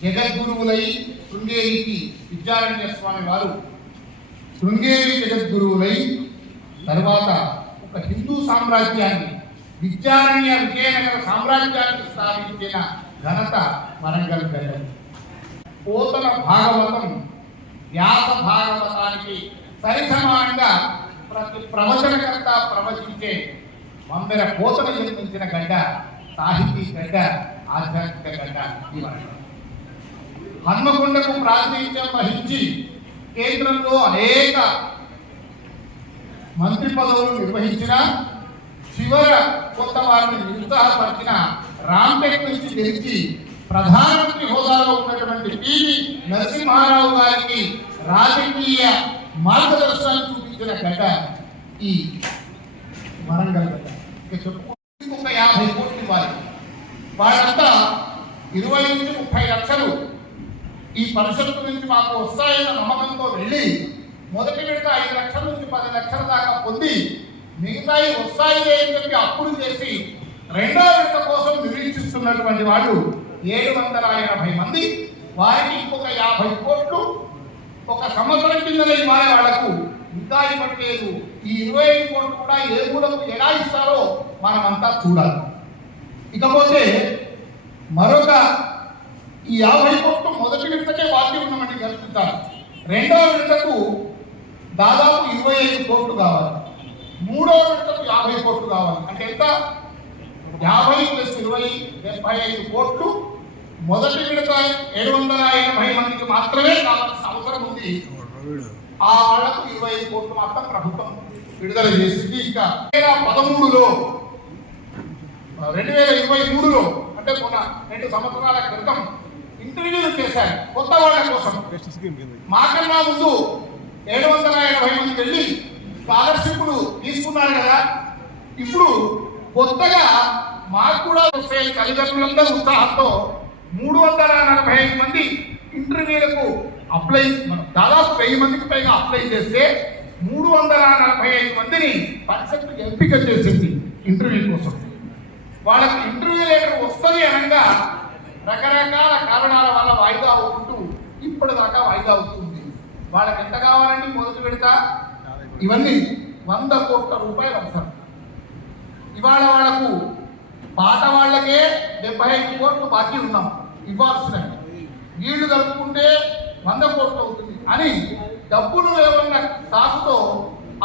జగద్గురువులై శృంగేరికి విద్యారణ్య స్వామి వారు. శృంగేరి జగద్గురువులై తర్వాత ఒక హిందూ సామ్రాజ్యాన్ని విద్యారణ్య విజయనగర సామ్రాజ్యాన్ని స్థాపించిన ఘనత వరంగల్ గడ్డ పోతన భాగవతం వ్యాస భాగవతానికి సరిసమానంగా ప్రతి ప్రవచనకర్త ప్రవచించే మందర పోతన నిర్మించిన గడ్డ సాహితీ గడ్డ ఆధ్యాత్మిక గడ్డ ఈ వరంగల్. హన్మకొండకు ప్రాతినిధ్యం వహించి కేంద్రంలో అనేక మంత్రి పదవులు నిర్వహించిన చివర కొత్త వారిని నిరుత్సాహపరిచిన రామ్టెక్ నుంచి గెలిచి ప్రధానమంత్రి హోదాలో ఉన్నటువంటి పివి నరసింహారావు గారికి రాజకీయ మార్గదర్శనం చూపించిన గడ్డ ఈ వరంగల్ గడ్డ ఒక యాభై కోట్లు ఇవ్వాలి. వాళ్ళంతా ఇరవై నుంచి ముప్పై లక్షలు ఈ పరిషత్తు నుంచి మాకు వస్తాయన్న నమ్మకంతో వెళ్ళి మొదటి విడత ఐదు లక్షల నుంచి పది లక్షల దాకా పొంది మిగతాయి వస్తాయి అని చెప్పి అప్పులు చేసి రెండో విడత కోసం నిరీక్షిస్తున్నటువంటి వాళ్ళు ఏడు వందల ఎనభై మంది. వారికి ఇంకొక యాభై కోట్లు. ఒక సంవత్సరం కింద ఇవ్వాలి వాళ్ళకు ఇంకా ఇవ్వట్లేదు. ఈ ఇరవై ఐదు కోట్లు కూడా ఏ మూలకు ఎలా ఇస్తారో మనమంతా చూడాలి. ఇకపోతే మరొక ఈ యాభై కోట్లు మొదటి విడతకే ఉన్నామని కల్పిస్తారు రెండవ విడతకు దాదాపు ఇరవై ఐదు కోట్లు కావాలి. మూడవ విడతకు యాభై కోట్లు కావాలి. అంటే ఎంత? యాభై ప్లస్ ఇరవై డెబ్బై ఐదు కోట్లు. మొదటి విడత ఏడు వందల ఎనభై మందికి మాత్రమే కావాల్సిన అవసరం ఉంది. ఆ వాళ్ళకు ఇరవై ఐదు కోట్లు మాత్రం ప్రభుత్వం విడుదల చేసింది. ఇంకా పదమూడులో రెండు వేల ఇరవై మూడులో అంటే మొన్న రెండు సంవత్సరాల క్రితం చేశారు. కొత్త వాళ్ళ కోసం. మాకన్నా ముందు ఏడు వందల ఎనభై మంది వెళ్ళి స్కాలర్షిప్లు తీసుకున్నారు కదా. ఇప్పుడు కొత్తగా మాకు కూడా వస్తాయి తల్లిదండ్రులందరూ ఉత్సాహంతో మూడు వందల నలభై ఐదు మంది ఇంటర్వ్యూలకు అప్లై దాదాపు వెయ్యి మందికి పైగా అప్లై చేస్తే మూడు వందల నలభై ఐదు మందిని పరిషత్తు ఎంపిక చేసింది ఇంటర్వ్యూ కోసం. వాళ్ళకి ఇంటర్వ్యూ లెటర్ వస్తుంది అనగా రకరకాల కారణాల వల్ల వాయిదా అవుతుంటూ ఇప్పటిదాకా వాయిదా అవుతుంది వాళ్ళకి ఎంత కావాలండి? మొదటి విడత ఇవన్నీ వంద కోట్ల రూపాయలు అవసరం. ఇవాళ వాళ్ళకు పాట వాళ్ళకే డెబ్బై ఐదు కోట్లు బాకీ ఉన్నాం. ఇవ్వాల్సిన వీళ్ళు కలుపుకుంటే వంద కోట్లు అవుతుంది. అని డబ్బులు లేవన్న సాకుతో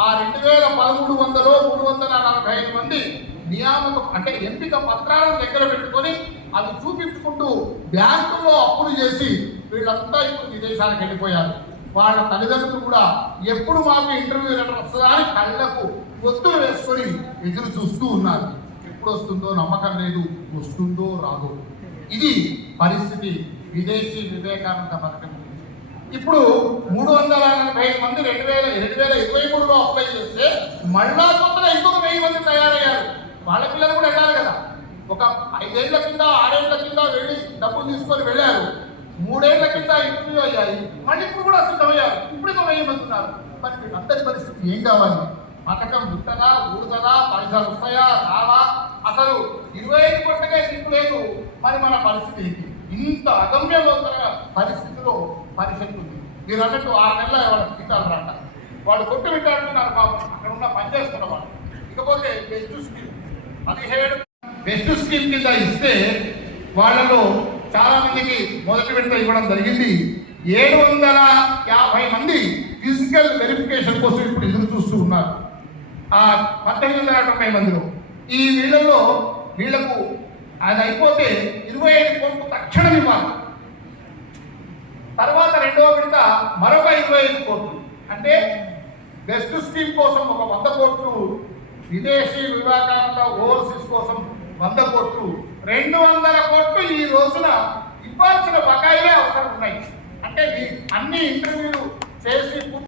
ఆ రెండు వేల పదమూడు వందలు మూడు వందల నలభై ఐదు మంది నియామక అంటే ఎంపిక పత్రాలను దగ్గర పెట్టుకొని అవి చూపించుకుంటూ బ్యాంకుల్లో అప్పులు చేసి వీళ్ళంతా ఇప్పుడు విదేశాలకు వెళ్ళిపోయారు. వాళ్ళ తల్లిదండ్రులు కూడా ఎప్పుడు మాకు ఇంటర్వ్యూ లెటర్ వస్తుందా అని కళ్ళకు ఒత్తులు వేసుకొని ఎదురు చూస్తూ ఉన్నారు. ఎప్పుడు వస్తుందో నమ్మకం లేదు వస్తుందో రాదో. ఇది పరిస్థితి విదేశీ వివేకానంద పథకం ఇప్పుడు మూడు వందల నలభై ఐదు మంది రెండు వేల రెండు వేల ఇరవై మూడులో అప్లై చేస్తే మళ్ళా కొత్తగా ఇంకొక వెయ్యి మంది తయారయ్యారు. వాళ్ళ పిల్లలు కూడా వెళ్ళాలి కదా. ఐదేళ్ళ కింద ఆరేళ్ళ కింద వెళ్ళి డబ్బులు తీసుకొని వెళ్ళారు. మూడేళ్ళ కింద ఇంటర్వ్యూ అయ్యాయి. మళ్ళీ ఇప్పుడు కూడా సిద్ధమయ్యారు ఇప్పుడు ఇంకో మరి వీళ్ళందరి పరిస్థితి ఏం కావాలి? పథకం దుట్టదా ఊడుతుందా పైసలు వస్తాయా? రావా? అసలు ఇరవై ఐదు కొట్టగా దిక్కు లేదు. మరి మన పరిస్థితి ఏంటి? ఇంత అగమ్యమవుతున్న పరిస్థితిలో పరిస్థితి ఉంది. మీరు అన్నట్టు ఆరు నెలల వాళ్ళకి జీతాలు రాట వాళ్ళు కొట్టు పెట్టాడుతున్నారు పాపం. అక్కడ ఉన్న పని చేస్తున్న వాళ్ళు. ఇకపోతే బెస్ట్ స్కీమ్ పదిహేడు బెస్ట్ స్కీమ్ కింద ఇస్తే వాళ్ళలో చాలా మందికి మొదటి విడత ఇవ్వడం జరిగింది. ఏడు వందల యాభై మంది ఫిజికల్ వెరిఫికేషన్ కోసం ఇప్పుడు ఎదురు చూస్తూ ఉన్నారు. ఆ పద్దెనిమిది వందల తొంభై మందిలో. ఈ వీళ్ళలో వీళ్ళకు అది అయిపోతే ఇరవై ఐదు కోట్లు తక్షణం ఇవ్వాలి. తర్వాత రెండవ విడత మరొక ఇరవై ఐదు కోట్లు. అంటే బెస్ట్ స్కీమ్ కోసం ఒక వంద కోట్లు విదేశీ వివాహాల ఓవర్సీస్ కోసం వంద కోట్లు. రెండు వందల కోట్లు ఈ రోజున ఇవ్వాల్సిన బకాయిలే అవసరం ఉన్నాయి. అంటే అన్ని ఇంటర్వ్యూలు చేసి